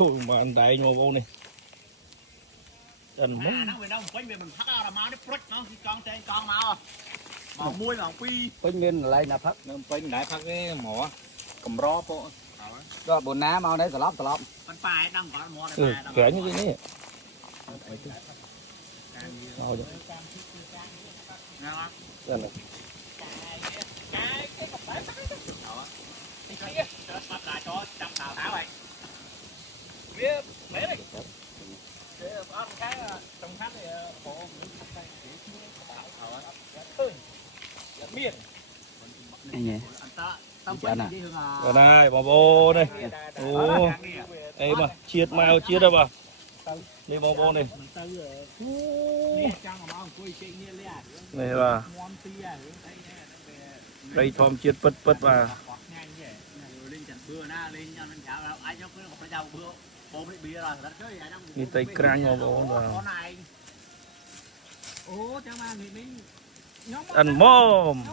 Trời mà anh đại nhau vô này. Anh mất. Nó về đâu quanh về mình thắt ra là máu nó prách nó con trên con máu mà muôi mà quy quanh bên lại là phát nó quanh đại phát cái mỏ cầm ro po đó bồn ná mau đấy sờ lóp con phải đang có mò Ừ, kẻ như thế này. Mau rồi. Đây này. bắt lại cho chăm tàu tháo vậy biết bé đi ăn cái trong khách thì bộ miên anh nhỉ Rồi này, bò bò đây. Ồ. Đây mà, chiết màu chiết đây bà. Đây bò bò này. Này bà. Đây thom chiết pất bà. Đi tay cranh bò bò bà. Ăn mồm.